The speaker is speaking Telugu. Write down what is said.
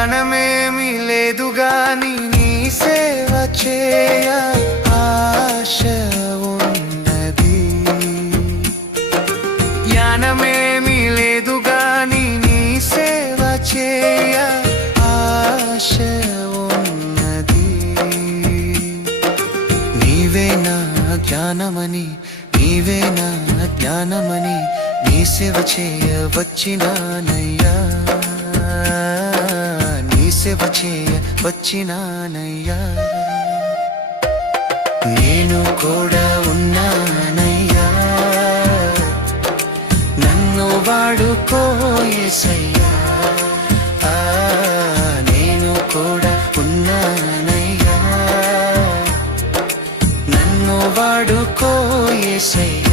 జ్ఞానమేమి లేదు గాని నీ సేవ చేయ ఆశ ఉన్నది. జ్ఞానమేమి లేదు గాని నీ సేవ చేయ ఆశ ఉన్నది. నీవే నా జ్ఞానమని, నీవే నా జ్ఞానమని నీ సేవ చేయ వచ్చినానయ్యా, నీ సేవ చేయ వచ్చినానయ్యా. నేను కూడా ఉన్నానయ్యా, నన్ను వాడుకో యేసయ్యా. నేను కూడా ఉన్నానయ్యా, నన్ను వాడుకో యేసయ్యా.